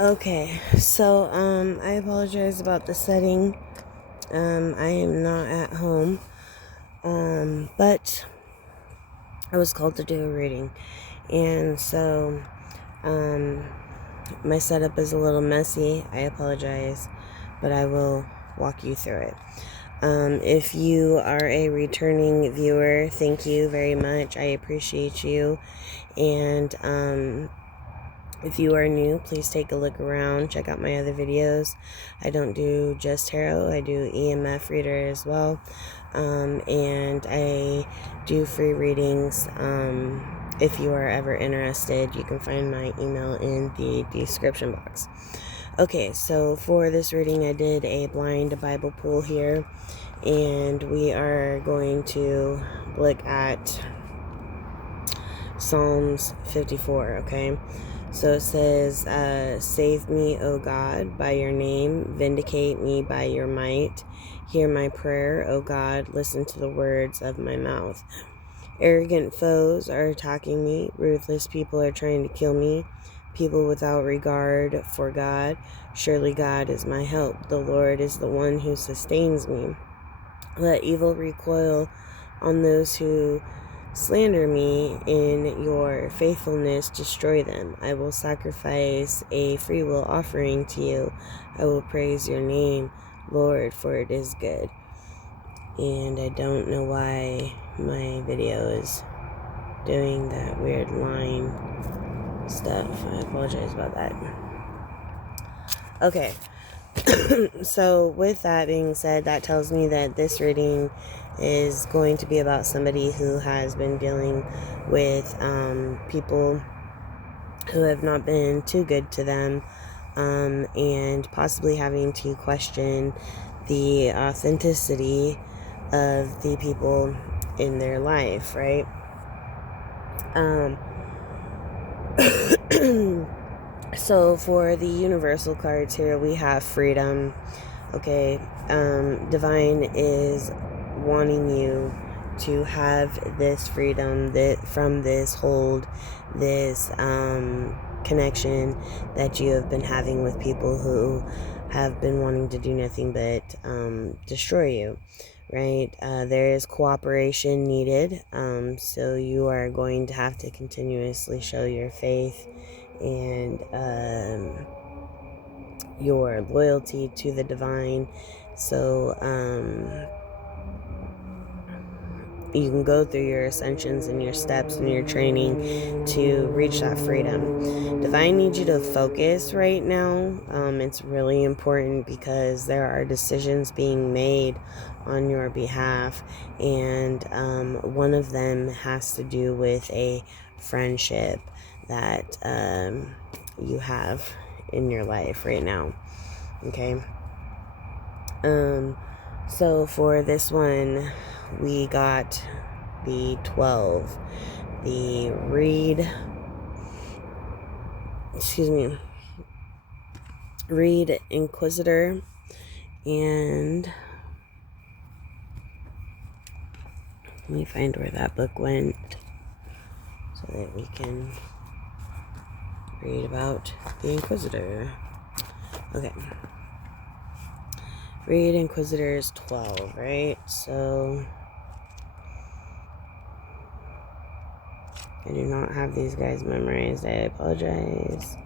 Okay, so I apologize about the setting. I am not at home. But I was called to do a reading. And so my setup is a little messy. I apologize, but I will walk you through it. If you are a returning viewer, thank you very much. I appreciate you. And if you are new, please take a look around. Check out my other videos. I don't do just tarot. I do EMF reader as well. And I do free readings. If you are ever interested, you can find my email in the description box. Okay, so for this reading, I did a blind Bible pull here. And we are going to look at Psalms 54, okay? So it says, save me, O God, by your name. Vindicate me by your might. Hear my prayer, O God. Listen to the words of my mouth. Arrogant foes are attacking me. Ruthless people are trying to kill me. People without regard for God. Surely God is my help. The Lord is the one who sustains me. Let evil recoil on those who slander me. In your faithfulness, destroy them. I will sacrifice a freewill offering to you. I will praise your name, Lord, for it is good. And I don't know why my video is doing that weird line stuff. I apologize about that. Okay. So with that being said, that tells me that this reading is going to be about somebody who has been dealing with people who have not been too good to them, and possibly having to question the authenticity of the people in their life, right? So for the universal cards here, we have freedom. Okay, Divine is wanting you to have this freedom that from this hold, this connection that you have been having with people who have been wanting to do nothing but destroy you, right? There is cooperation needed, so you are going to have to continuously show your faith and your loyalty to the divine. So you can go through your ascensions and your steps and your training to reach that freedom. Divine needs you to focus right now. It's really important because there are decisions being made on your behalf, and one of them has to do with a friendship that you have in your life right now. Okay. So for this one, we got the 12, the read Inquisitor, and let me find where that book went so that we can read about the Inquisitor. Okay. Read Inquisitors 12, right? So I do not have these guys memorized. I apologize.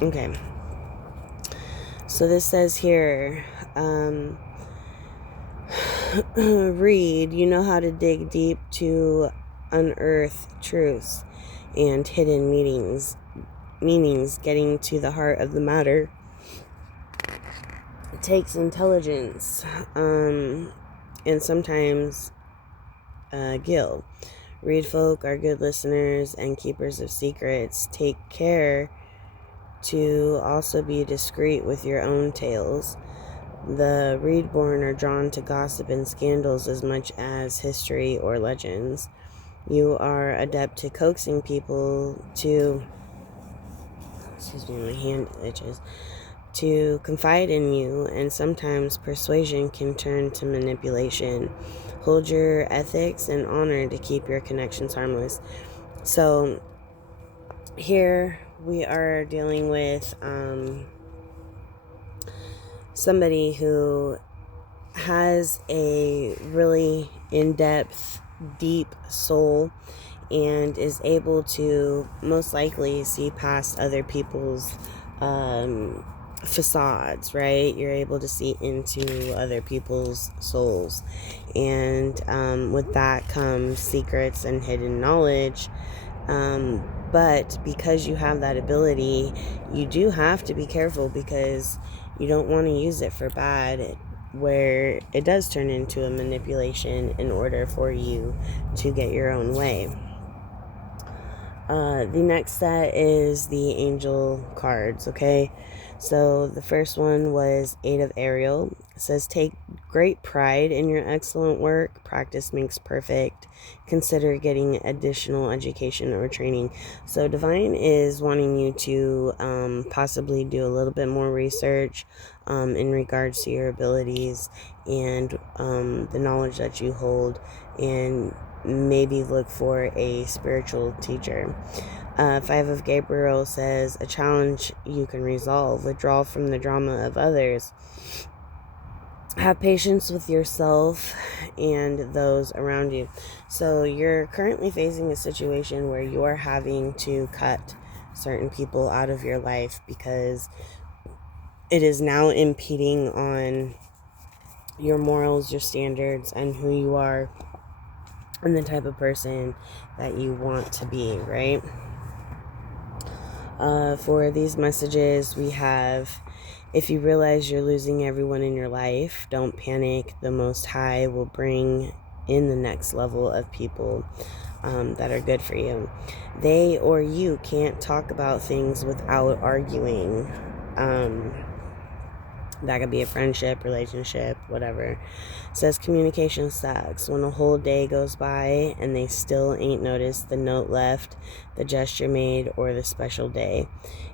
Okay. So this says here, read, you know how to dig deep to unearth truths and hidden meanings, getting to the heart of the matter. It takes intelligence, and sometimes Gil. Read folk are good listeners and keepers of secrets. Take care to also be discreet with your own tales. The readborn are drawn to gossip and scandals as much as history or legends. You are adept to coaxing people to... Excuse me, my hand itches. to confide in you, and sometimes persuasion can turn to manipulation. Hold your ethics and honor to keep your connections harmless. So here we are dealing with somebody who has a really in-depth, deep soul and is able to most likely see past other people's facades, right? You're able to see into other people's souls. And with that comes secrets and hidden knowledge. But because you have that ability, you do have to be careful, because you don't want to use it for bad, where it does turn into a manipulation in order for you to get your own way. The next set is the angel cards, okay? So the first one was Eight of Ariel. It says, take great pride in your excellent work. Practice makes perfect. Consider getting additional education or training. So Divine is wanting you to possibly do a little bit more research in regards to your abilities and the knowledge that you hold, and maybe look for a spiritual teacher. Five of Gabriel says, a challenge you can resolve. Withdraw from the drama of others. Have patience with yourself and those around you. So you're currently facing a situation where you are having to cut certain people out of your life because it is now impeding on your morals, your standards, and who you are, and the type of person that you want to be, right? For these messages, we have, if you realize you're losing everyone in your life, don't panic. The Most High will bring in the next level of people that are good for you. They or you can't talk about things without arguing. That could be a friendship, relationship, whatever. It says communication sucks. When a whole day goes by and they still ain't noticed the note left, the gesture made, or the special day.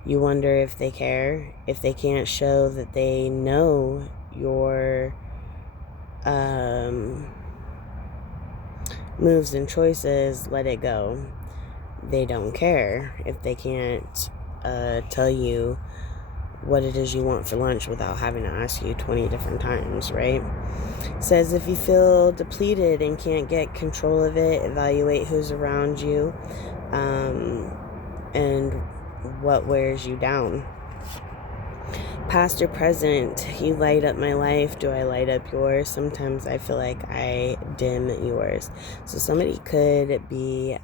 You wonder if they care. If they can't show that they know your moves and choices, let it go. They don't care if they can't tell you what it is you want for lunch without having to ask you 20 different times, right? It says if you feel depleted and can't get control of it, evaluate who's around you and what wears you down. Past or present, you light up my life. Do I light up yours? Sometimes I feel like I dim yours. So somebody could be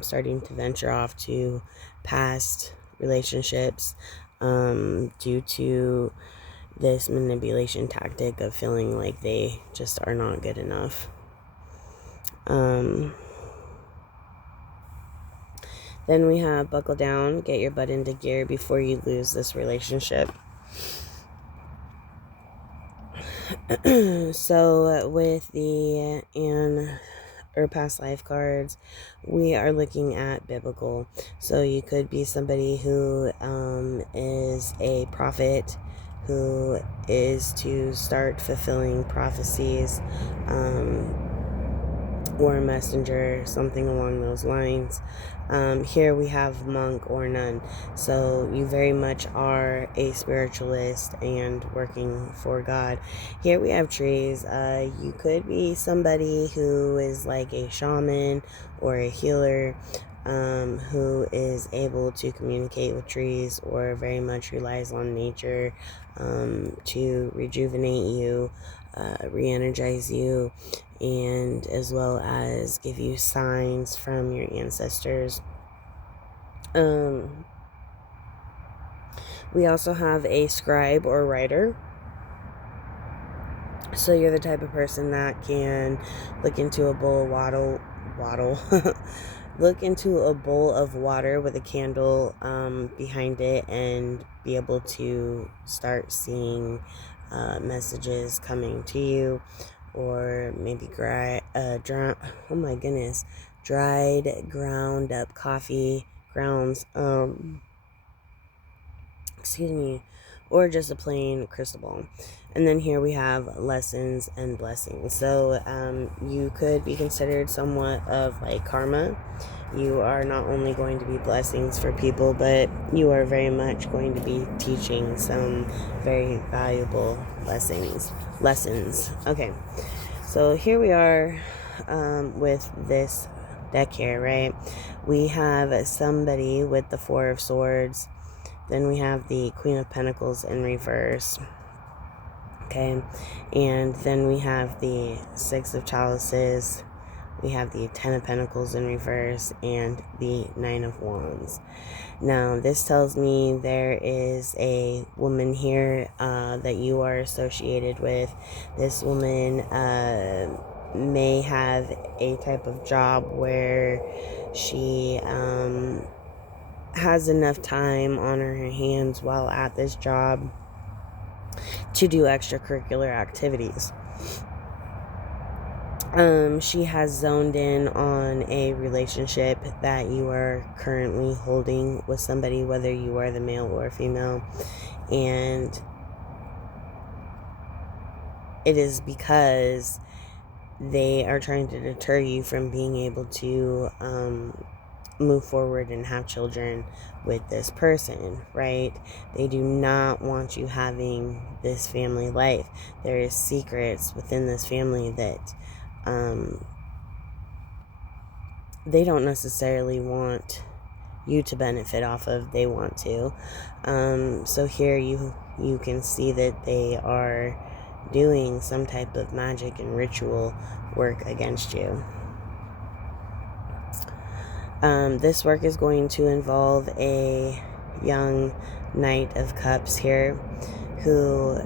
starting to venture off to past relationships due to this manipulation tactic of feeling like they just are not good enough. Then we have buckle down, get your butt into gear before you lose this relationship. So with the past life cards, we are looking at biblical. So you could be somebody who is a prophet who is to start fulfilling prophecies, or a messenger, something along those lines. Here we have monk or nun. So you very much are a spiritualist and working for God. Here we have trees. You could be somebody who is like a shaman or a healer, who is able to communicate with trees, or very much relies on nature to rejuvenate you, re-energize you, and as well as give you signs from your ancestors. We also have a scribe or writer. So you're the type of person that can look into a bowl of waddle look into a bowl of water with a candle behind it and be able to start seeing messages coming to you, or maybe dried ground up coffee grounds, excuse me, or just a plain crystal ball. And then here we have lessons and blessings. So you could be considered somewhat of like karma. You are not only going to be blessings for people, but you are very much going to be teaching some very valuable lessons. Okay, so here we are with this deck here, right? We have somebody with the Four of Swords. Then we have the Queen of Pentacles in reverse. Okay, and then we have the Six of Chalices. We have the Ten of Pentacles in reverse and the Nine of Wands. Now, this tells me there is a woman here that you are associated with. This woman may have a type of job where she has enough time on her hands while at this job to do extracurricular activities. She has zoned in on a relationship that you are currently holding with somebody, whether you are the male or female, and it is because they are trying to deter you from being able to move forward and have children with this person, right? They do not want you having this family life. There is secrets within this family that they don't necessarily want you to benefit off of. They want to. So here you can see that they are doing some type of magic and ritual work against you. This work is going to involve a young Knight of Cups here who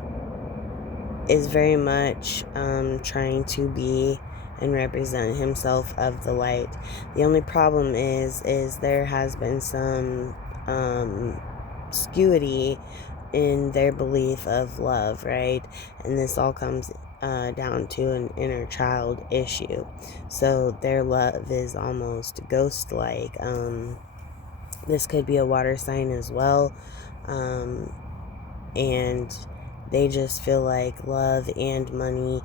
is very much trying to be and represent himself of the light. The only problem is there has been some skewy in their belief of love, right? And this all comes down to an inner child issue. So their love is almost ghost-like. This could be a water sign as well. And they just feel like love and money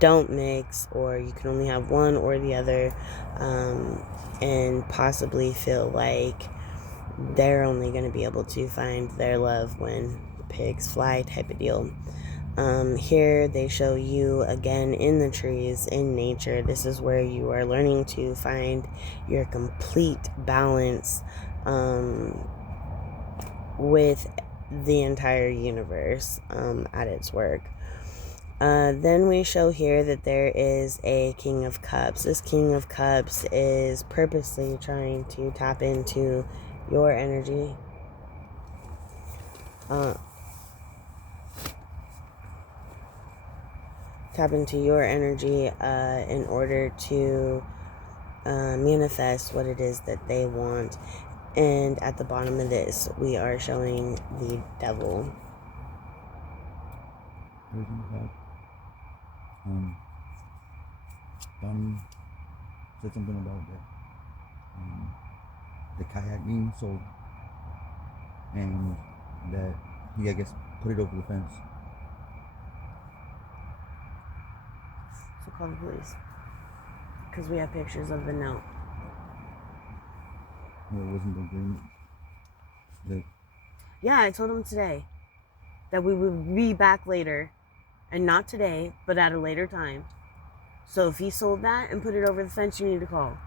don't mix, or you can only have one or the other, and possibly feel like they're only going to be able to find their love when the pigs fly type of deal. Here they show you again in the trees, in nature. This is where you are learning to find your complete balance with the entire universe at its work. Then we show here that there is a King of Cups. This King of Cups is purposely trying to tap into your energy. Tap into your energy in order to manifest what it is that they want. And at the bottom of this, we are showing the Devil. Donnie said something about the kayak being sold, and that he, I guess, put it over the fence. So call the police, because we have pictures of the note. Well, it wasn't the agreement. Yeah, I told him today that we would be back later, and not today, but at a later time. So if he sold that and put it over the fence, you need to call.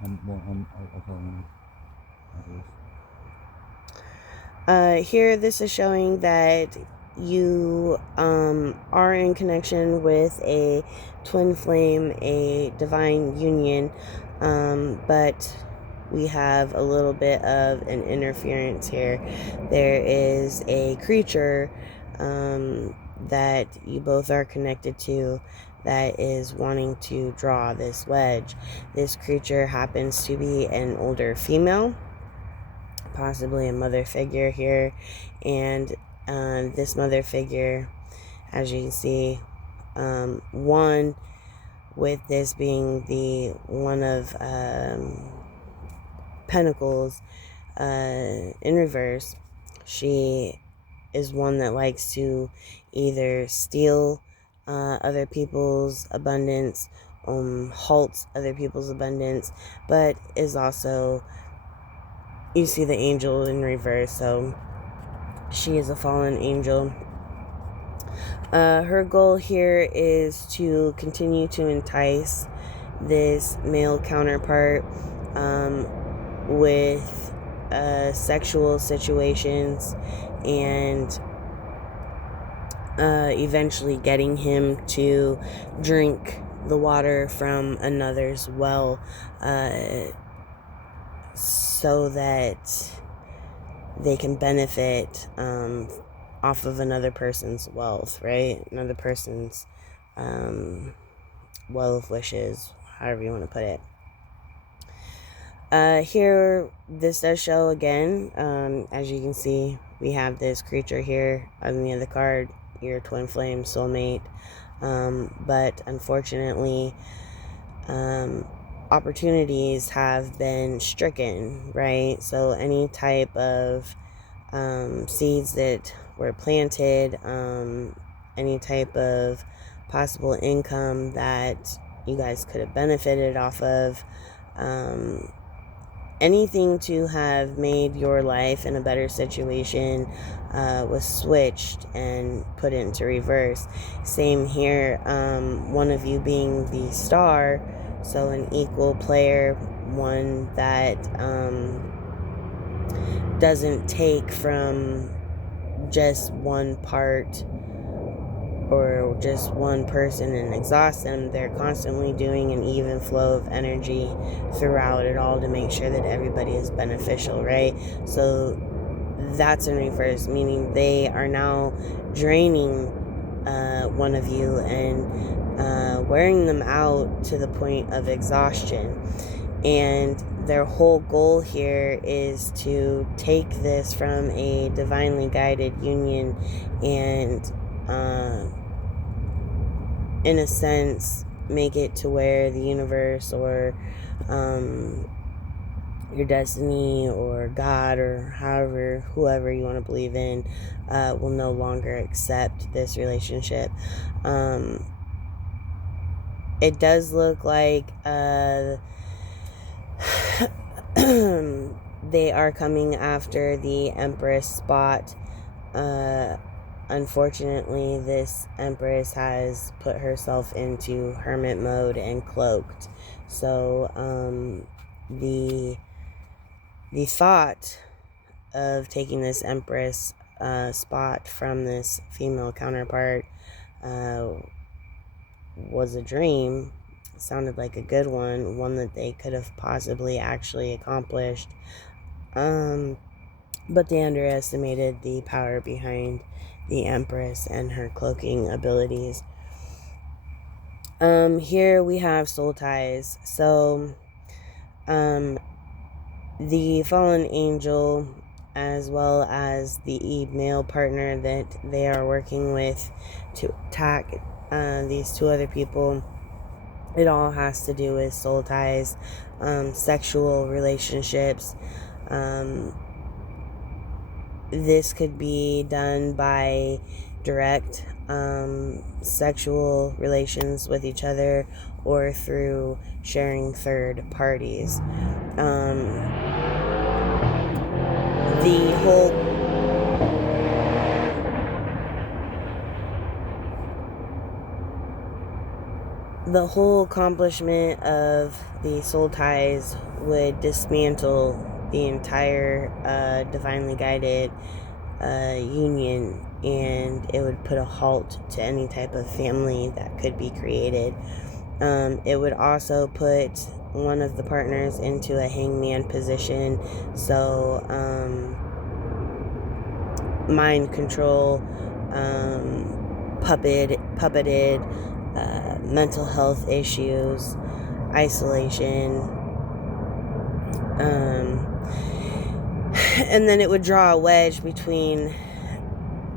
I'll call him. Here, this is showing that you are in connection with a twin flame, a divine union, but we have a little bit of an interference here. There is a creature that you both are connected to that is wanting to draw this wedge. This creature happens to be an older female, possibly a mother figure here, and this mother figure, as you can see, one with this being the one of Pentacles in reverse, she is one that likes to either steal other people's abundance, halts other people's abundance, but is also, you see the angel in reverse, so she is a fallen angel. Her goal here is to continue to entice this male counterpart with sexual situations, and eventually getting him to drink the water from another's well, so that they can benefit off of another person's wealth, right? Another person's well of wishes, however you want to put it. Here, this does show again, as you can see, we have this creature here on the other card, your twin flame soulmate, but unfortunately, opportunities have been stricken, right? So any type of seeds that were planted, any type of possible income that you guys could have benefited off of, anything to have made your life in a better situation was switched and put into reverse. Same here, one of you being the star, so an equal player, one that doesn't take from just one part or just one person and exhaust them. They're constantly doing an even flow of energy throughout it all to make sure that everybody is beneficial, right? So that's in reverse, meaning they are now draining one of you and wearing them out to the point of exhaustion. And their whole goal here is to take this from a divinely guided union and in a sense make it to where the universe or your destiny or God or whoever you want to believe in will no longer accept this relationship. It does look like they are coming after the Empress spot. Unfortunately, this Empress has put herself into hermit mode and cloaked. So the thought of taking this Empress spot from this female counterpart was a dream. It sounded like a good one that they could have possibly actually accomplished. But they underestimated the power behind the Empress and her cloaking abilities. Here we have soul ties. So, the fallen angel, as well as the male partner that they are working with to attack these two other people, it all has to do with soul ties, sexual relationships. This could be done by direct sexual relations with each other or through sharing third parties. The whole accomplishment of the soul ties would dismantle the entire divinely guided union, and it would put a halt to any type of family that could be created. It would also put one of the partners into a hangman position, so mind control, puppeted, mental health issues, isolation, and then it would draw a wedge between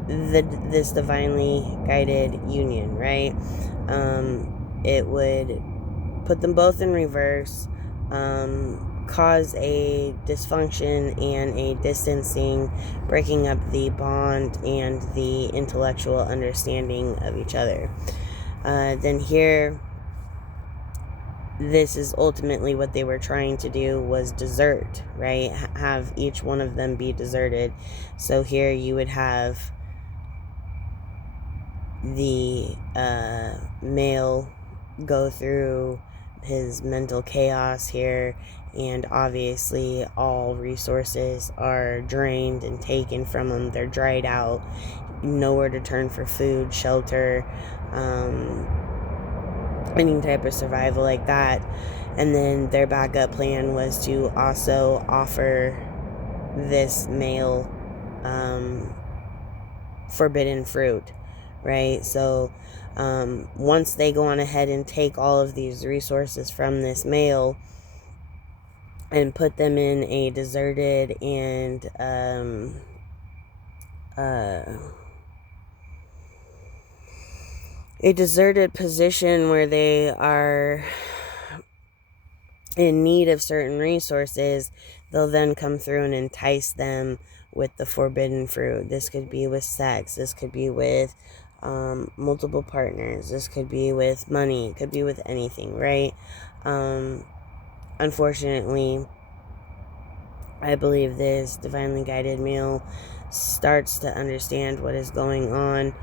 this divinely guided union, right? It would put them both in reverse, cause a dysfunction and a distancing, breaking up the bond and the intellectual understanding of each other. Then here, this is ultimately what they were trying to do, was desert, right? Have each one of them be deserted. So here you would have the male go through his mental chaos here, and obviously all resources are drained and taken from him. They're dried out, nowhere to turn for food, shelter, any type of survival like that. And then their backup plan was to also offer this male forbidden fruit, right? So once they go on ahead and take all of these resources from this male and put them in a deserted and a deserted position where they are in need of certain resources, they'll then come through and entice them with the forbidden fruit. This could be with sex, this could be with multiple partners, this could be with money, it could be with anything, right? Unfortunately, I believe this divinely guided male starts to understand what is going on.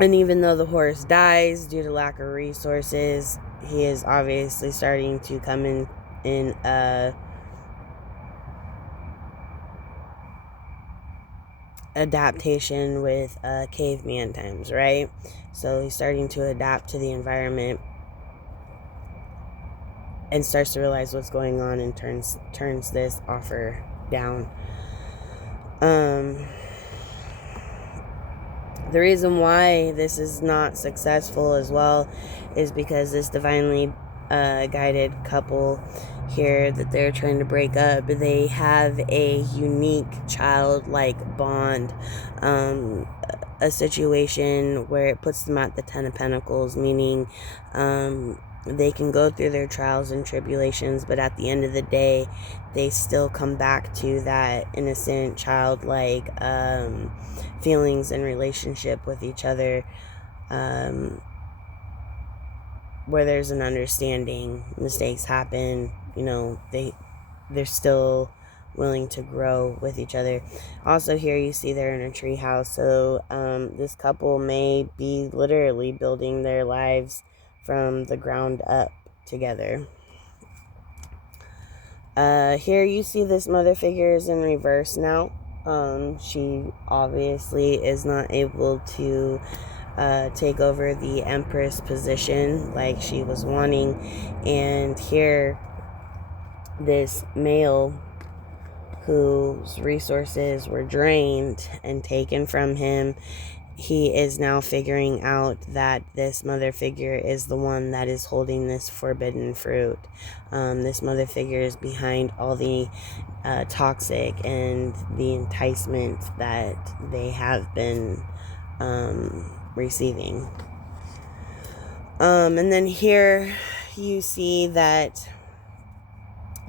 And even though the horse dies due to lack of resources, he is obviously starting to come in adaptation with caveman times, right? So he's starting to adapt to the environment and starts to realize what's going on and turns this offer down. The reason why this is not successful as well is because this divinely guided couple here that they're trying to break up, they have a unique childlike bond, a situation where it puts them at the 10 of Pentacles, meaning they can go through their trials and tribulations, but at the end of the day, they still come back to that innocent, childlike feelings and relationship with each other, where there's an understanding. Mistakes happen, they're still willing to grow with each other. Also here you see they're in a tree house, so this couple may be literally building their lives from the ground up together. Here you see this mother figure is in reverse now. She obviously is not able to take over the Empress position like she was wanting. And here, this male whose resources were drained and taken from him, he is now figuring out that this mother figure is the one that is holding this forbidden fruit. This mother figure is behind all the toxic and the enticement that they have been receiving. And then here you see that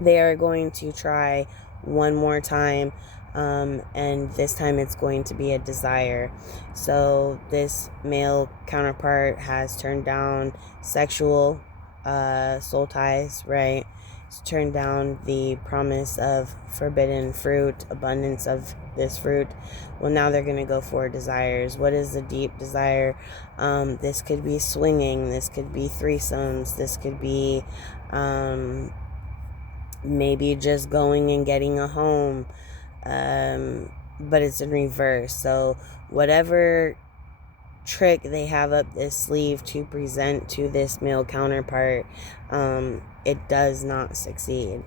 they are going to try one more time, and this time it's going to be a desire. So this male counterpart has turned down sexual soul ties, right? It's turned down the promise of forbidden fruit, abundance of this fruit. Well, now they're going to go for desires. What is the deep desire? This could be swinging, this could be threesomes, this could be maybe just going and getting a home, but it's in reverse. So whatever trick they have up this sleeve to present to this male counterpart, it does not succeed.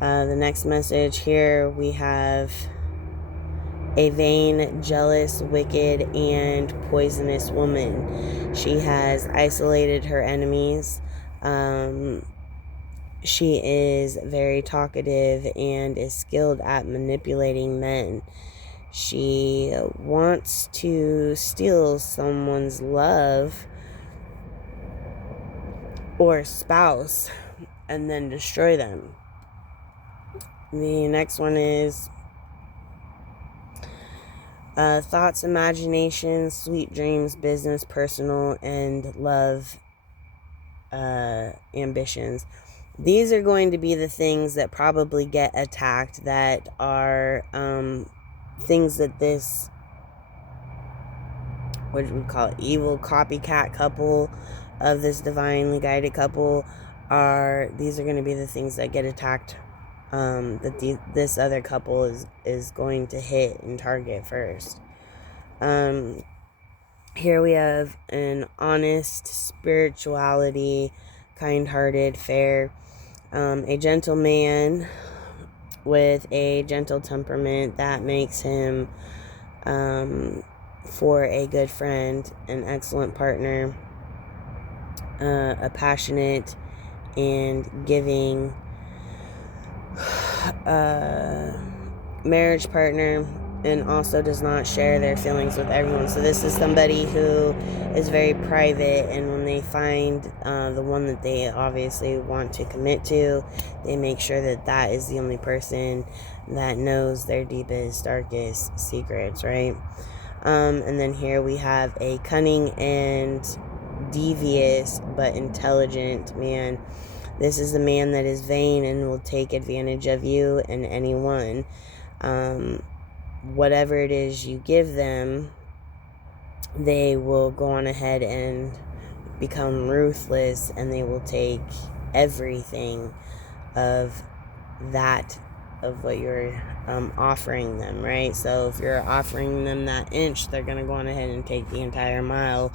The next message here, we have a vain, jealous, wicked, and poisonous woman. She has isolated her enemies. She is very talkative and is skilled at manipulating men. She wants to steal someone's love or spouse and then destroy them. The next one is thoughts, imagination, sweet dreams, business, personal, and love ambitions. These are going to be the things that probably get attacked, that are things that this, what do we call it, evil copycat couple of this divinely guided couple these are going to be the things that get attacked, that this other couple is going to hit and target first. Here we have an honest spirituality, kind-hearted, fair, a gentle man with a gentle temperament that makes him for a good friend, an excellent partner, a passionate and giving marriage partner, and also does not share their feelings with everyone. So this is somebody who is very private, and when they find the one that they obviously want to commit to, they make sure that that is the only person that knows their deepest, darkest secrets, right? And then here we have a cunning and devious but intelligent man. This is a man that is vain and will take advantage of you and anyone. Whatever it is you give them, they will go on ahead and become ruthless, and they will take everything of that, of what you're offering them, right? So if you're offering them that inch, they're going to go on ahead and take the entire mile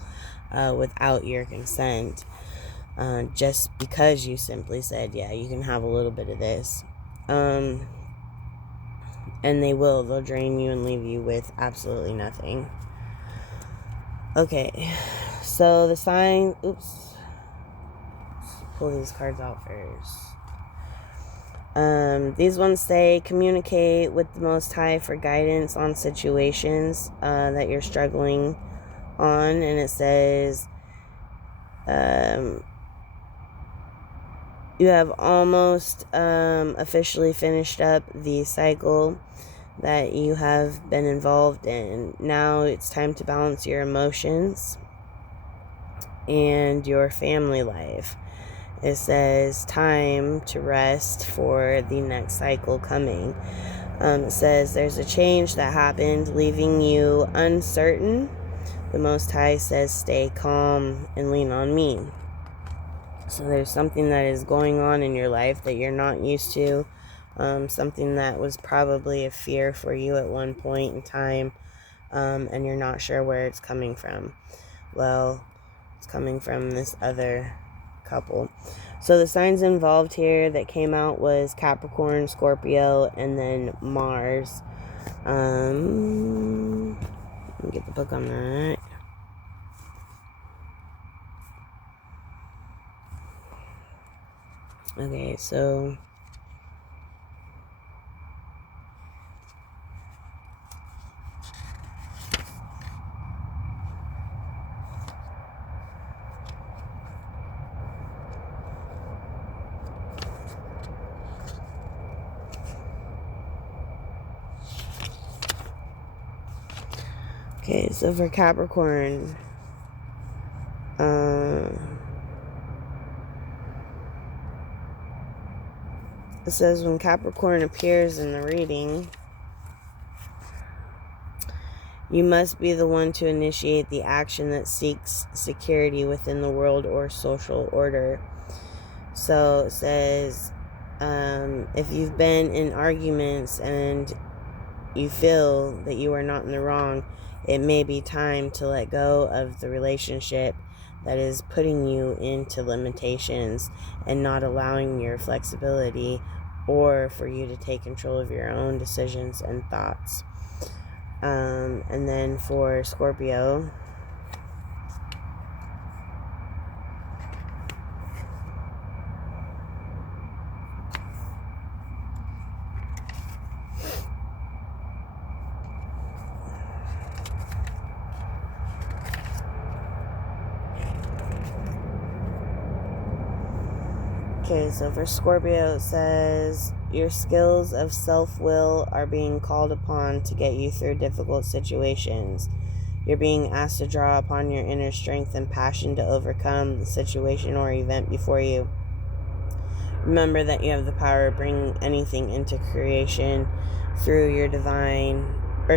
without your consent, just because you simply said, yeah, you can have a little bit of this. And they'll drain you and leave you with absolutely nothing. Okay, so the sign, let's pull these cards out first. These ones say communicate with the Most High for guidance on situations that you're struggling on, and it says you have almost officially finished up the cycle that you have been involved in. Now it's time to balance your emotions and your family life. It says time to rest for the next cycle coming. It says there's a change that happened, leaving you uncertain. The Most High says stay calm and lean on me. So there's something that is going on in your life that you're not used to. Something that was probably a fear for you at one point in time, and you're not sure where it's coming from. Well, it's coming from this other couple. So the signs involved here that came out was Capricorn, Scorpio, and then Mars. Let me get the book on that. Okay, so for Capricorn, it says when Capricorn appears in the reading, you must be the one to initiate the action that seeks security within the world or social order. So it says, if you've been in arguments and you feel that you are not in the wrong, it may be time to let go of the relationship that is putting you into limitations and not allowing your flexibility, or for you to take control of your own decisions and thoughts. And then for Scorpio, Okay, so for Scorpio, it says, your skills of self-will are being called upon to get you through difficult situations. You're being asked to draw upon your inner strength and passion to overcome the situation or event before you. Remember that you have the power to bring anything into creation through your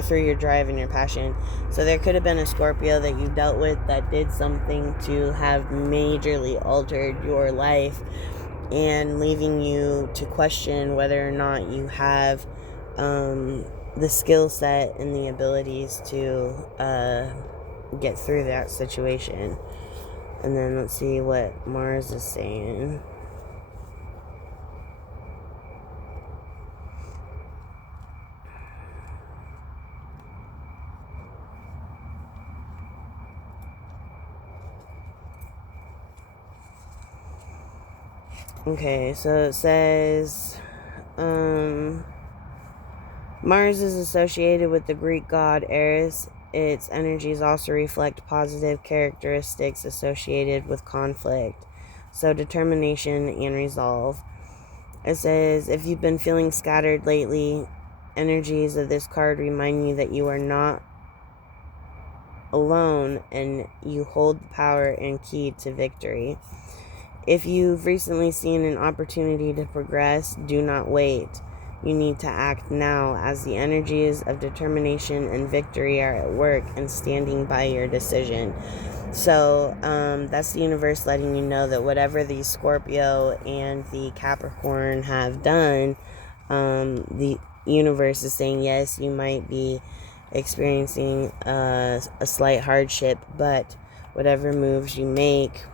through your drive and your passion. So there could have been a Scorpio that you dealt with that did something to have majorly altered your life and leaving you to question whether or not you have the skill set and the abilities to get through that situation. And then let's see what Mars is saying. Okay, so it says Mars is associated with the Greek god Eris. Its energies also reflect positive characteristics associated with conflict, so determination and resolve. It says, if you've been feeling scattered lately, energies of this card remind you that you are not alone and you hold the power and key to victory. If you've recently seen an opportunity to progress, do not wait. You need to act now, as the energies of determination and victory are at work and standing by your decision. So that's the universe letting you know that whatever the Scorpio and the Capricorn have done, the universe is saying, yes, you might be experiencing a slight hardship, but whatever moves you make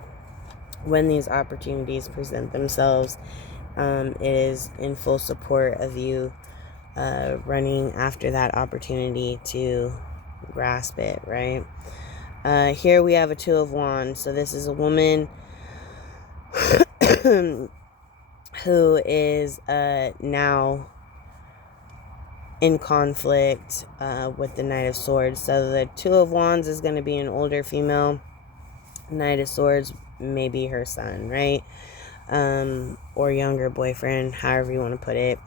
when these opportunities present themselves, it is in full support of you running after that opportunity to grasp it, right? Here we have a Two of Wands. So this is a woman who is now in conflict with the Knight of Swords. So the Two of Wands is going to be an older female. Knight of Swords may be her son, right? Or younger boyfriend, however you want to put it.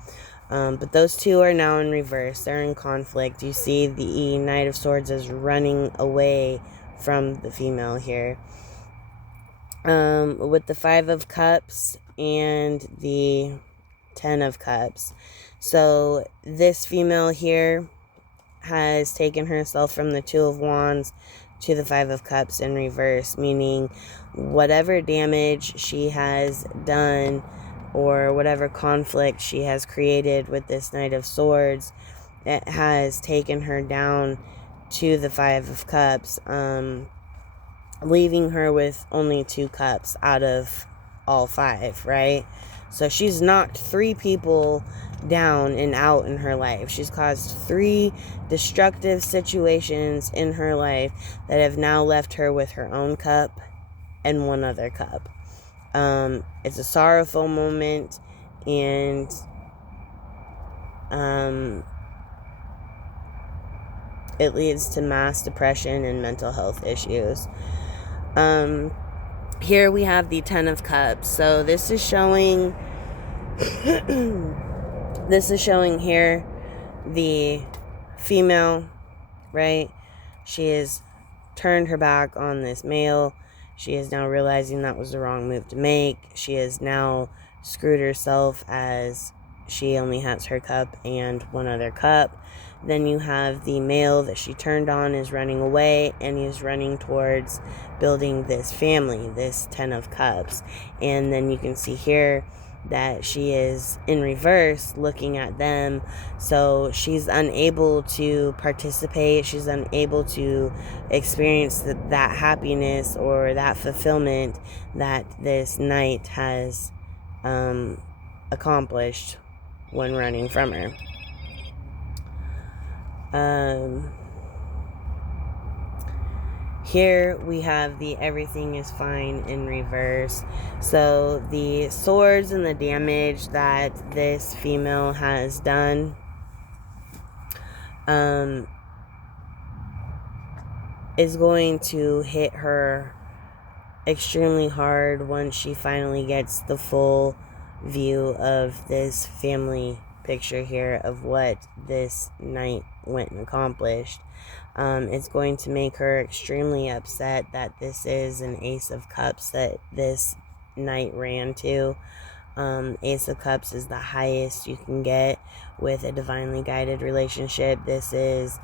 But those two are now in reverse. They're in conflict. You see the Knight of Swords is running away from the female here. With the Five of Cups and the Ten of Cups. So this female here has taken herself from the Two of Wands to the Five of Cups in reverse, meaning whatever damage she has done or whatever conflict she has created with this Knight of Swords, it has taken her down to the Five of Cups, leaving her with only 2 cups out of all 5, right? So she's knocked 3 people down and out in her life. She's caused 3 destructive situations in her life that have now left her with her own cup and 1 other cup. It's a sorrowful moment, and it leads to mass depression and mental health issues. Here we have the Ten of Cups. So this is showing here the female, right? She has turned her back on this male. She is now realizing that was the wrong move to make. She has now screwed herself, as she only has her cup and 1 other cup. Then you have the male that she turned on is running away, and he is running towards building this family, this Ten of Cups. And then you can see here that she is in reverse looking at them. So she's unable to participate. She's unable to experience that happiness or that fulfillment that this knight has accomplished when running from her. Here we have the everything is fine in reverse. So the swords and the damage that this female has done is going to hit her extremely hard once she finally gets the full view of this family picture here of what this knight went and accomplished. It's going to make her extremely upset that this is an Ace of Cups that this knight ran to. Ace of Cups is the highest you can get with a divinely guided relationship. This is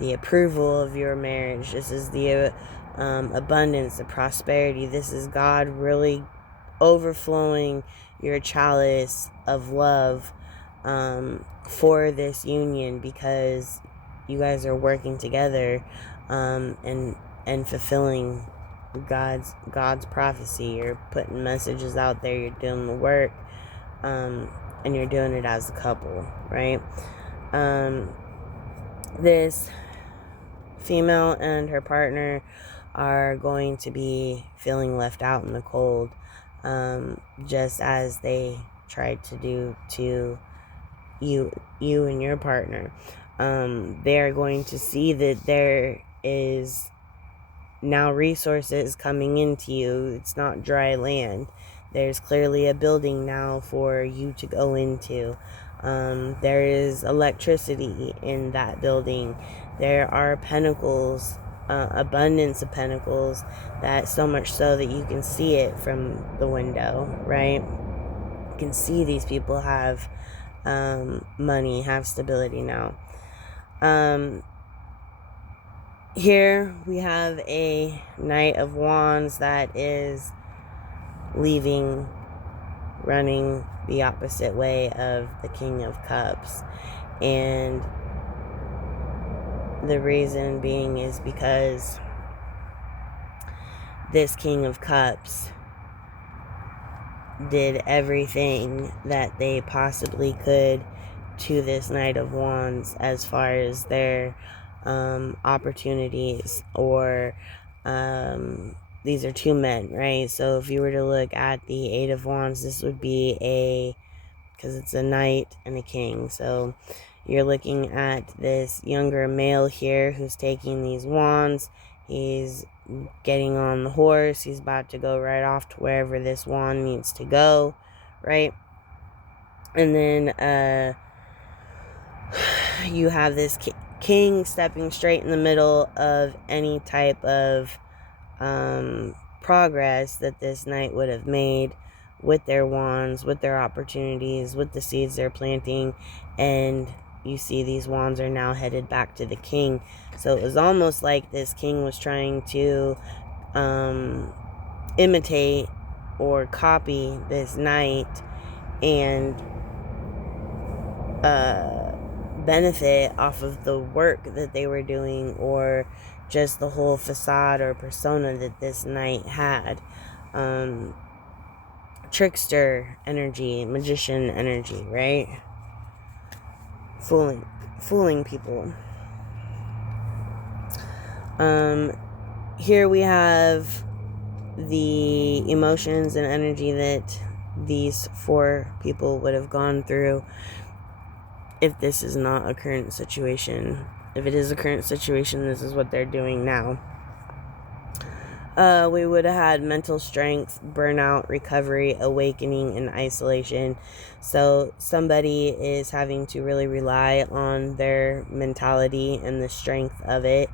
the approval of your marriage. This is the abundance, the prosperity. This is God really overflowing your chalice of love for this union, because you guys are working together and fulfilling God's prophecy. You're putting messages out there, you're doing the work, and you're doing it as a couple, right? This female and her partner are going to be feeling left out in the cold, just as they tried to do to you and your partner. They are going to see that there is now resources coming into you. It's not dry land. There's clearly a building now for you to go into. There is electricity in that building. There are pentacles, abundance of pentacles, that so much so that you can see it from the window, right? You can see these people have money, have stability now. Here we have a Knight of Wands that is leaving, running the opposite way of the King of Cups. And the reason being is because this King of Cups did everything that they possibly could to this Knight of Wands as far as their opportunities, or these are two men, right? So if you were to look at the Eight of Wands, this would be because it's a knight and a king. So you're looking at this younger male here who's taking these wands. He's getting on the horse. He's about to go right off to wherever this wand needs to go, right? And then you have this king stepping straight in the middle of any type of progress that this knight would have made with their wands, with their opportunities, with the seeds they're planting. And you see these wands are now headed back to the king. So it was almost like this king was trying to imitate or copy this knight and benefit off of the work that they were doing, or just the whole facade or persona that this knight had. Trickster energy, magician energy, right? Fooling people. Here we have the emotions and energy that these four people would have gone through if this is not a current situation. If it is a current situation, this is what they're doing now. We would have had mental strength, burnout, recovery, awakening, and isolation. So somebody is having to really rely on their mentality and the strength of it.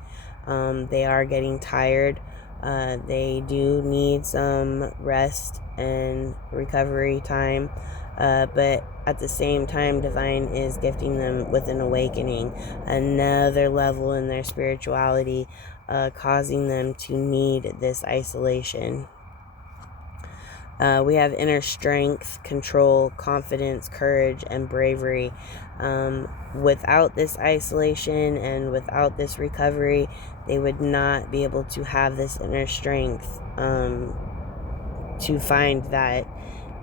They are getting tired. They do need some rest and recovery time. But at the same time, Divine is gifting them with an awakening, another level in their spirituality, causing them to need this isolation. We have inner strength, control, confidence, courage, and bravery. Without this isolation and without this recovery, they would not be able to have this inner strength to find that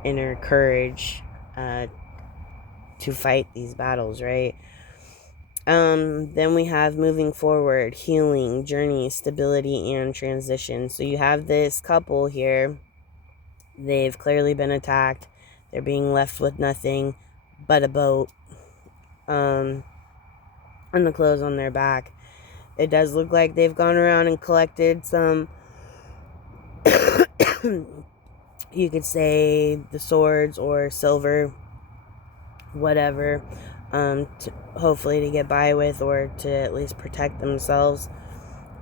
inner courage to fight these battles, right? Then we have moving forward, healing, journey, stability, and transition. So you have this couple here. They've clearly been attacked. They're being left with nothing but a boat and the clothes on their back. It does look like they've gone around and collected some You could say the swords or silver, whatever, hopefully to get by with, or to at least protect themselves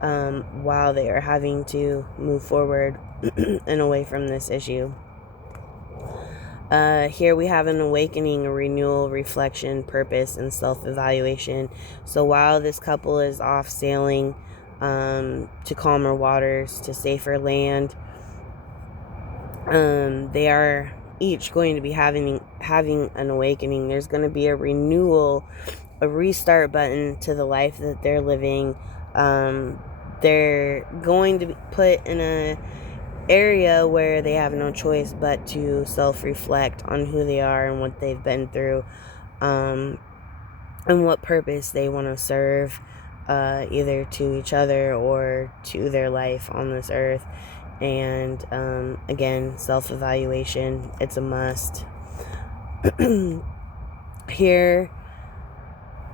while they are having to move forward and away from this issue. Here we have an awakening, a renewal, reflection, purpose, and self-evaluation. So while this couple is off sailing to calmer waters, to safer land, they are each going to be having an awakening. There's going to be a renewal, a restart button to the life that they're living. They're going to be put in a area where they have no choice but to self-reflect on who they are and what they've been through, and what purpose they want to serve, either to each other or to their life on this earth. And again, self-evaluation, it's a must. Here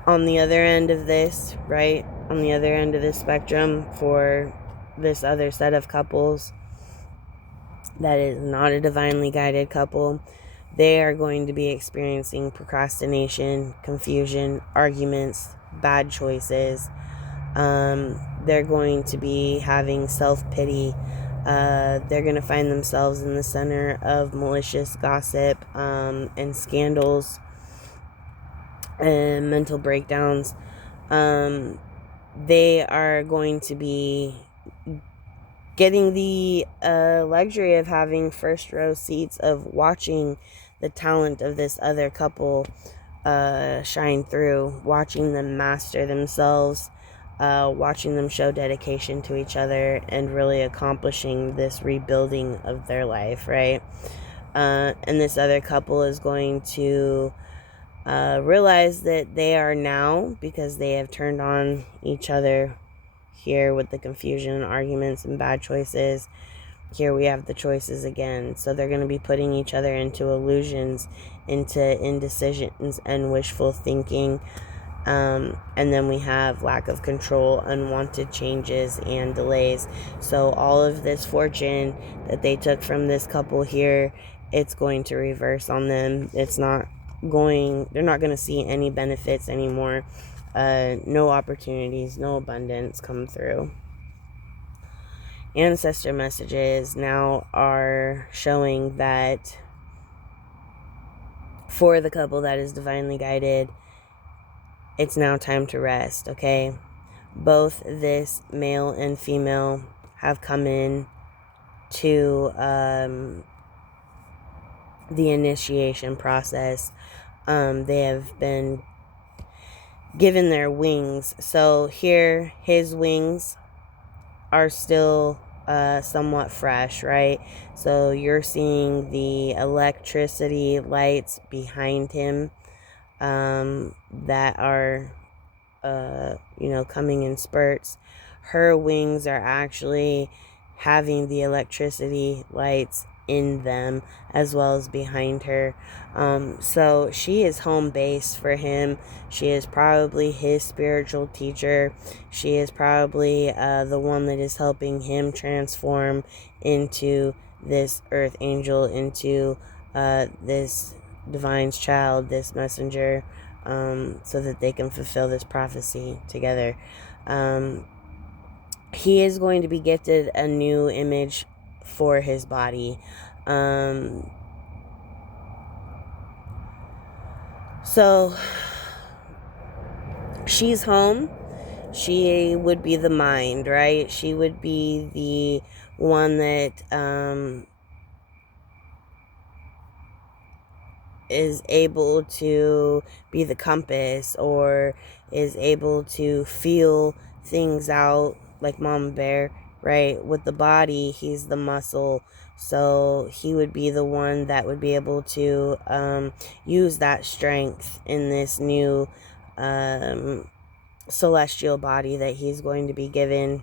on the other end of this, right, on the other end of this spectrum, for this other set of couples that is not a divinely guided couple, they are going to be experiencing procrastination, confusion, arguments, bad choices. They're going to be having self-pity. They're going to find themselves in the center of malicious gossip and scandals and mental breakdowns. They are going to be getting the luxury of having first row seats of watching the talent of this other couple shine through, watching them master themselves, watching them show dedication to each other, and really accomplishing this rebuilding of their life, right? And this other couple is going to realize that they are now, because they have turned on each other here with the confusion and arguments and bad choices. Here we have the choices again. So they're going to be putting each other into illusions, into indecisions and wishful thinking. And then we have lack of control, unwanted changes, and delays. So all of this fortune that they took from this couple here, it's going to reverse on them. They're not going to see any benefits anymore. No opportunities, no abundance come through. Ancestor messages now are showing that for the couple that is divinely guided, it's now time to rest, okay? Both this male and female have come in to the initiation process. They have been given their wings. So here, his wings are still somewhat fresh, right? So you're seeing the electricity lights behind him that are coming in spurts. Her wings are actually having the electricity lights in them as well as behind her. So she is home base for him. She is probably his spiritual teacher. She is probably the one that is helping him transform into this earth angel, into this divine's child, this messenger, so that they can fulfill this prophecy together. He is going to be gifted a new image for his body. So she's home. She would be the mind, right? She would be the one that is able to be the compass, or is able to feel things out like Mama Bear, right? With the body, he's the muscle. So he would be the one that would be able to use that strength in this new celestial body that he's going to be given,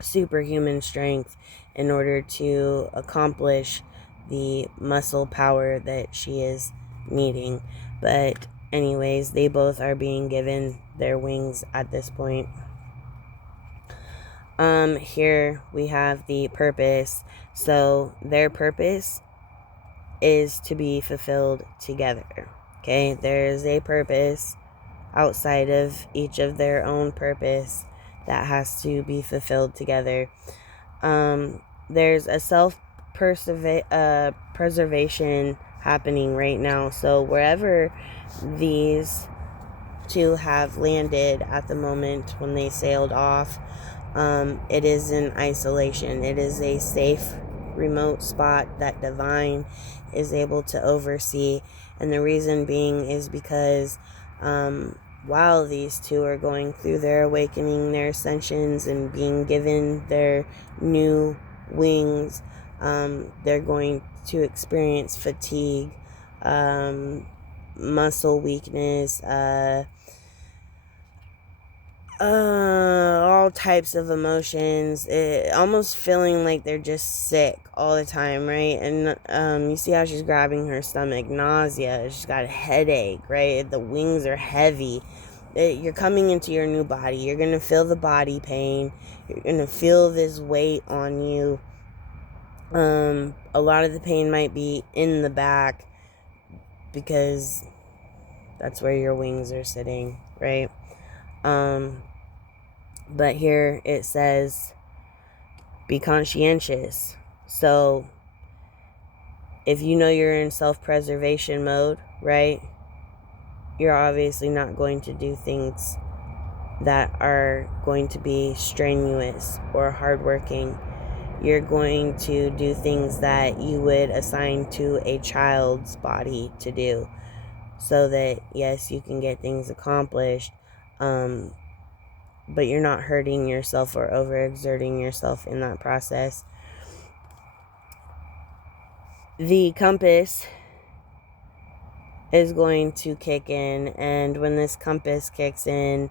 superhuman strength, in order to accomplish the muscle power that she is needing. But anyways, they both are being given their wings at this point. Here we have the purpose. So their purpose is to be fulfilled together. Okay, there's a purpose outside of each of their own purpose that has to be fulfilled together. There's a preservation happening right now. So wherever these two have landed at the moment when they sailed off, it is in isolation. It is a safe, remote spot that Divine is able to oversee. And the reason being is because while these two are going through their awakening, their ascensions, and being given their new wings, they're going to experience fatigue, muscle weakness, all types of emotions, almost feeling like they're just sick all the time, right? And you see how she's grabbing her stomach, nausea, she's got a headache, right? The wings are heavy. You're coming into your new body. You're going to feel the body pain. You're going to feel this weight on you. A lot of the pain might be in the back because that's where your wings are sitting, right? But here it says, be conscientious. So if you know you're in self-preservation mode, right, you're obviously not going to do things that are going to be strenuous or hardworking. You're going to do things that you would assign to a child's body to do, so that, yes, you can get things accomplished, but you're not hurting yourself or overexerting yourself in that process. The compass is going to kick in, and when this compass kicks in,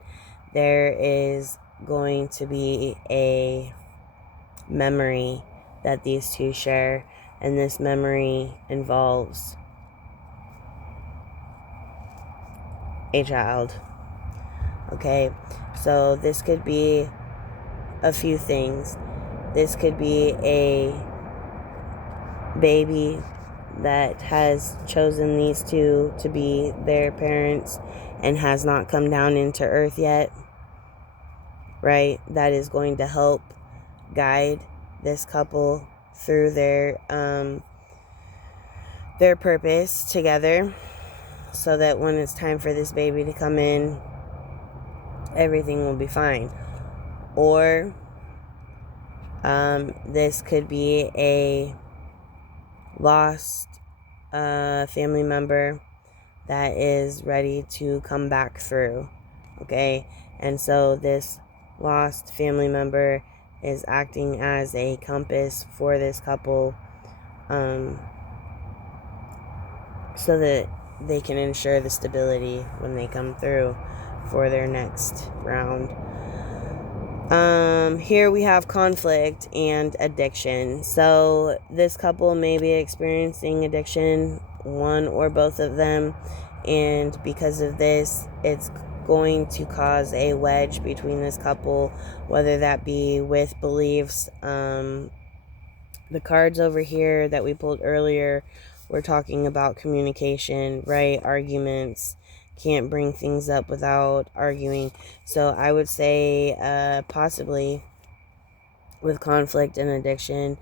there is going to be a memory that these two share, and this memory involves a child. Okay, so this could be a few things. This could be a baby that has chosen these two to be their parents and has not come down into earth yet, right? That is going to help guide this couple through their purpose together, so that when it's time for this baby to come in, everything will be fine. Or this could be a lost family member that is ready to come back through. Okay, and so this lost family member is acting as a compass for this couple, so that they can ensure the stability when they come through for their next round. Here we have conflict and addiction. So this couple may be experiencing addiction, one or both of them, and because of this, it's going to cause a wedge between this couple, whether that be with beliefs. The cards over here that we pulled earlier, we're talking about communication, right? Arguments. Can't bring things up without arguing. So I would say possibly with conflict and addiction,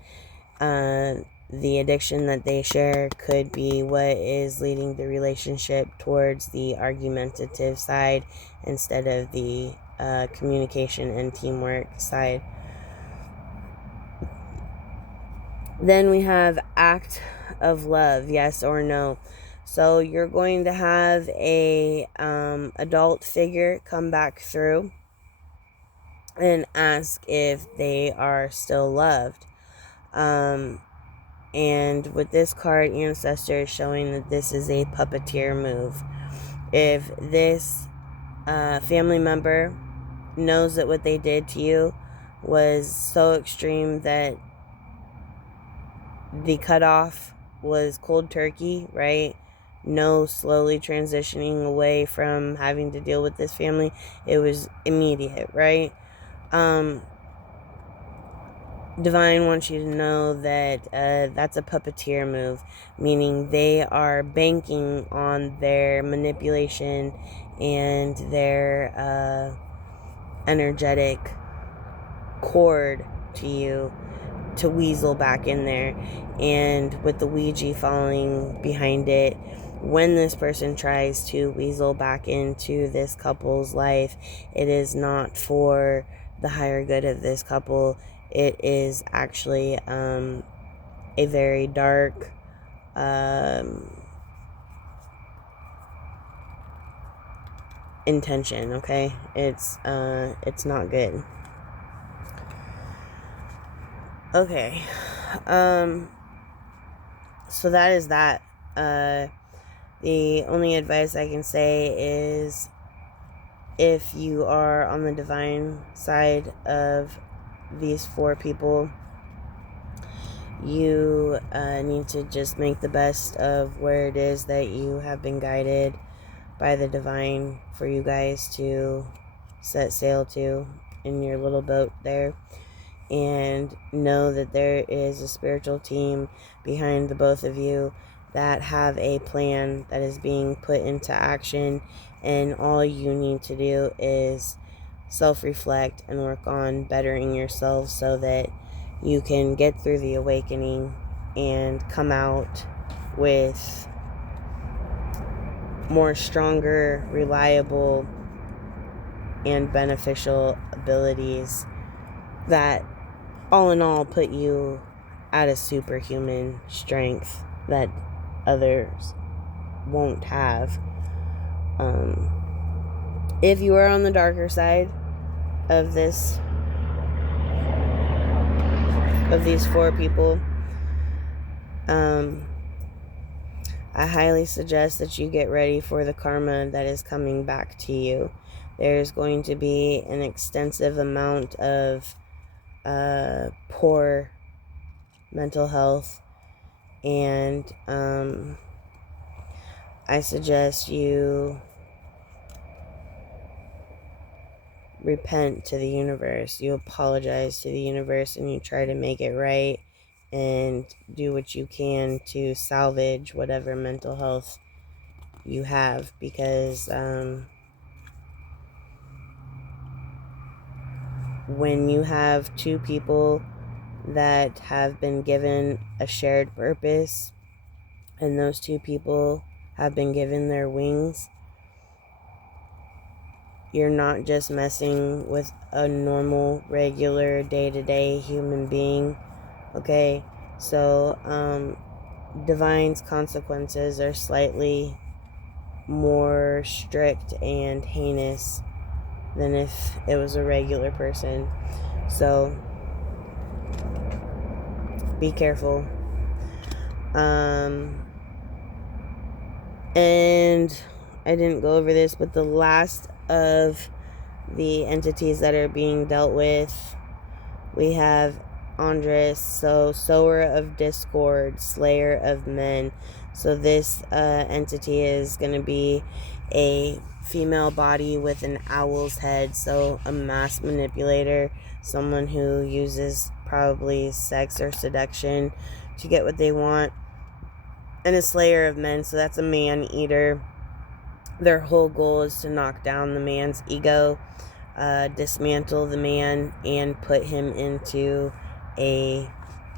the addiction that they share could be what is leading the relationship towards the argumentative side instead of the communication and teamwork side. Then we have act of love, yes or no. So you're going to have a adult figure come back through and ask if they are still loved. And with this card, Ancestor is showing that this is a puppeteer move. If this family member knows that what they did to you was so extreme that the cutoff was cold turkey, right? No slowly transitioning away from having to deal with this family. It was immediate, right? Divine wants you to know that that's a puppeteer move, meaning they are banking on their manipulation and their energetic cord to you to weasel back in there. And with the Ouija falling behind it, when this person tries to weasel back into this couple's life, it is not for the higher good of this couple. It is actually a very dark intention. Okay, it's not good. Okay, so that is that. The only advice I can say is, if you are on the divine side of these 4 people, you need to just make the best of where it is that you have been guided by the divine for you guys to set sail to in your little boat there. And know that there is a spiritual team behind the both of you that have a plan that is being put into action, and all you need to do is self-reflect and work on bettering yourself so that you can get through the awakening and come out with more stronger, reliable, and beneficial abilities that all in all put you at a superhuman strength that others won't have. If you are on the darker side of these 4 people, I highly suggest that you get ready for the karma that is coming back to you. There's going to be an extensive amount of poor mental health, and I suggest you repent to the universe. You apologize to the universe and you try to make it right and do what you can to salvage whatever mental health you have, because when you have 2 people that have been given a shared purpose, and those 2 people have been given their wings, you're not just messing with a normal, regular, day-to-day human being. Okay, so Divine's consequences are slightly more strict and heinous than if it was a regular person. So be careful. And I didn't go over this, but the last of the entities that are being dealt with, we have Andres, so sower of discord, slayer of men. So this entity is going to be a female body with an owl's head, so a mass manipulator, someone who uses probably sex or seduction to get what they want, and a slayer of men, so that's a man eater. Their whole goal is to knock down the man's ego, dismantle the man, and put him into a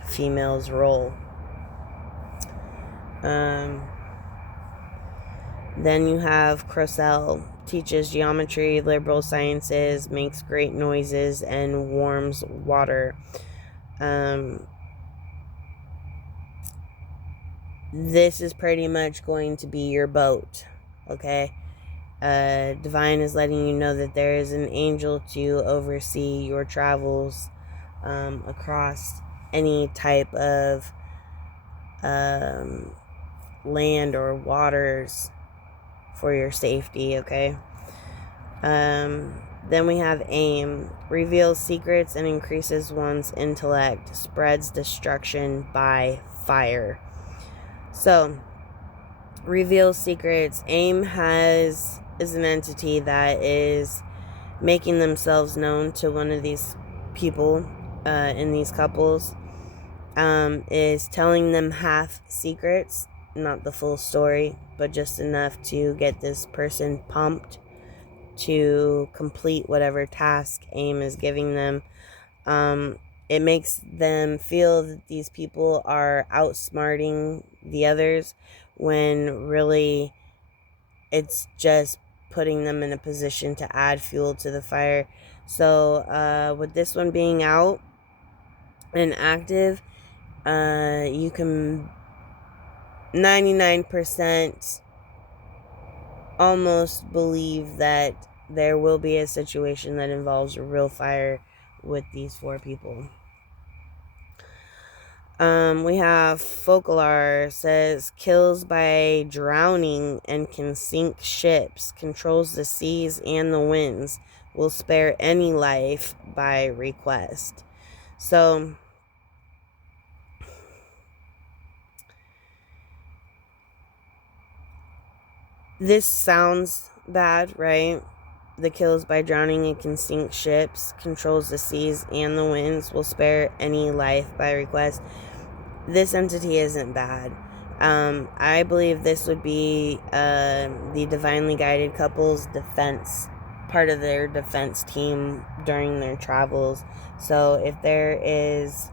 female's role. Then you have Crocell, teaches geometry, liberal sciences, makes great noises, and warms water. This is pretty much going to be your boat, okay? Divine is letting you know that there is an angel to oversee your travels across any type of land or waters for your safety, okay? Then we have aim, reveals secrets and increases one's intellect, spreads destruction by fire. So, reveals secrets. Aim is an entity that is making themselves known to one of these people in these couples, is telling them half secrets, not the full story, but just enough to get this person pumped to complete whatever task AIM is giving them. It makes them feel that these people are outsmarting the others when really it's just putting them in a position to add fuel to the fire. So with this one being out and active, you can 99% almost believe that there will be a situation that involves a real fire with these 4 people. We have Folklore says kills by drowning and can sink ships, controls the seas and the winds, will spare any life by request. So this sounds bad, right? The kills by drowning and can sink ships, controls the seas and the winds, will spare any life by request. This entity isn't bad. I believe this would be the divinely guided couple's defense, part of their defense team during their travels. So if there is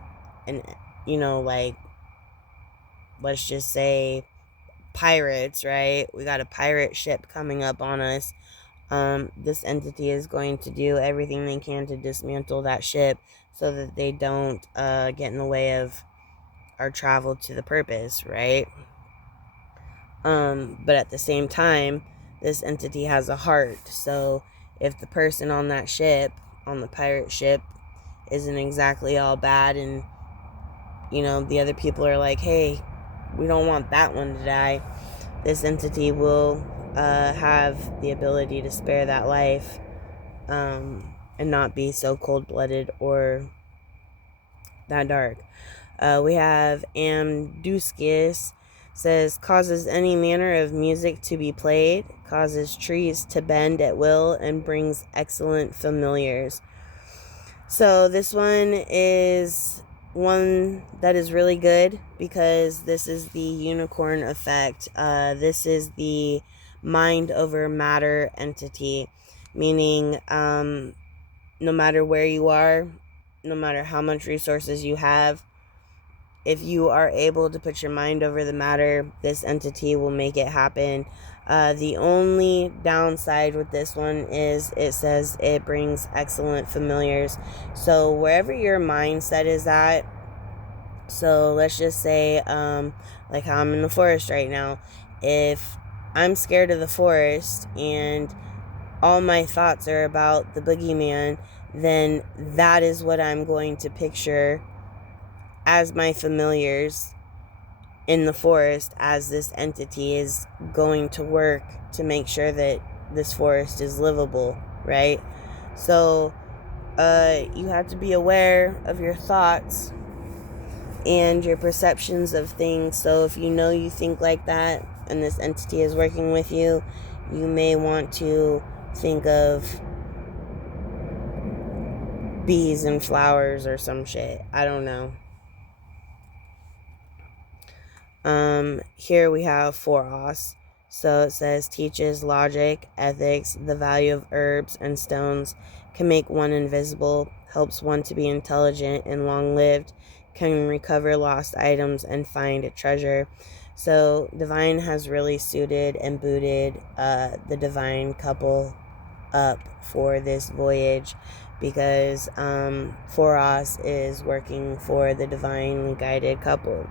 like, let's just say pirates, right? We got a pirate ship coming up on us. This entity is going to do everything they can to dismantle that ship so that they don't get in the way of our travel to the purpose, right? But at the same time, this entity has a heart. So if the person on that ship, on the pirate ship, isn't exactly all bad, and the other people are like, hey, we don't want that one to die, this entity will have the ability to spare that life, and not be so cold-blooded or that dark. We have Amduskis says causes any manner of music to be played, causes trees to bend at will, and brings excellent familiars. So this one is one that is really good because this is the unicorn effect. This is the mind over matter entity, meaning no matter where you are, no matter how much resources you have, if you are able to put your mind over the matter, this entity will make it happen. The only downside with this one is it says it brings excellent familiars. So wherever your mindset is at, so let's just say, like how I'm in the forest right now, if I'm scared of the forest and all my thoughts are about the boogeyman, then that is what I'm going to picture as my familiars in the forest, as this entity is going to work to make sure that this forest is livable, right? So you have to be aware of your thoughts and your perceptions of things. So if you think like that and this entity is working with you, you may want to think of bees and flowers or some shit. I don't know. Here we have Foros. So it says teaches logic, ethics, the value of herbs and stones, can make one invisible, helps one to be intelligent and long-lived, can recover lost items and find a treasure. So divine has really suited and booted the divine couple up for this voyage because Foros is working for the divinely guided couple.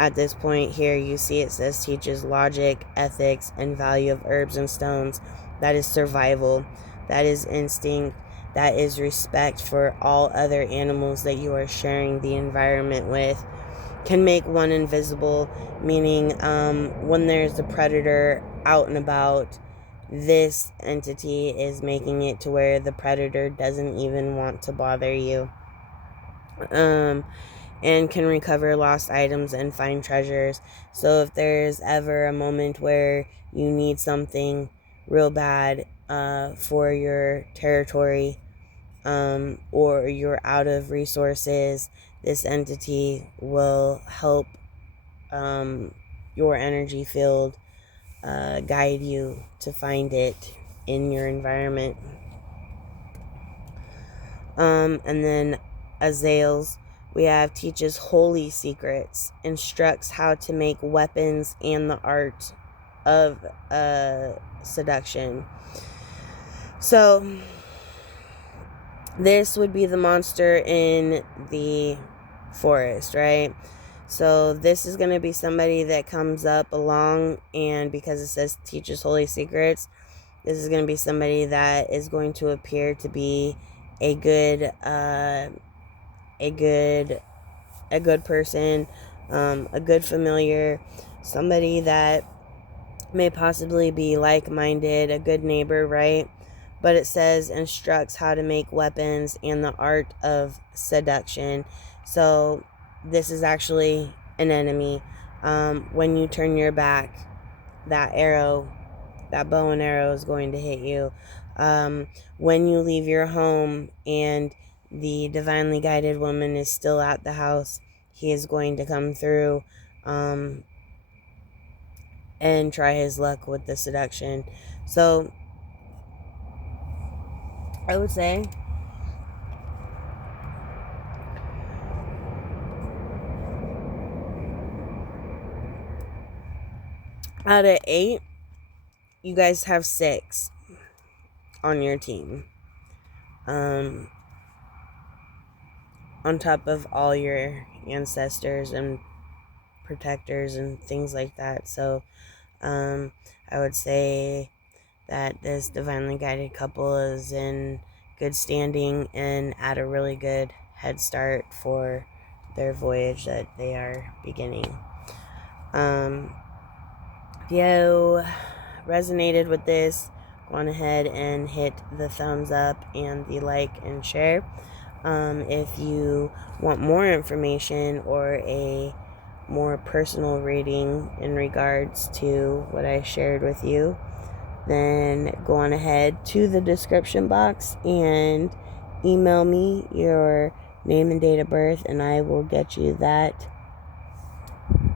At this point here, you see it says teaches logic, ethics, and value of herbs and stones. That is survival. That is instinct. That is respect for all other animals that you are sharing the environment with. Can make one invisible, meaning when there's a predator out and about, this entity is making it to where the predator doesn't even want to bother you. And can recover lost items and find treasures. So if there's ever a moment where you need something real bad for your territory, or you're out of resources, this entity will help your energy field guide you to find it in your environment. And then Azales, we have teaches holy secrets, instructs how to make weapons and the art of seduction. So this would be the monster in the forest, right? So this is going to be somebody that comes up along, and because it says teaches holy secrets, this is going to be somebody that is going to appear to be a good person, a good familiar, somebody that may possibly be like-minded, a good neighbor, right? But it says instructs how to make weapons and the art of seduction. So this is actually an enemy. When you turn your back, that bow and arrow is going to hit you. When you leave your home and the divinely guided woman is still at the house, he is going to come through and try his luck with the seduction. So I would say out of 8, you guys have 6 on your team. On top of all your ancestors and protectors and things like that. So I would say that this divinely guided couple is in good standing and at a really good head start for their voyage that they are beginning. If you resonated with this, go on ahead and hit the thumbs up and the like and share. If you want more information or a more personal reading in regards to what I shared with you, then go on ahead to the description box and email me your name and date of birth, and I will get you that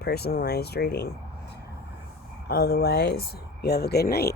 personalized reading. Otherwise, you have a good night.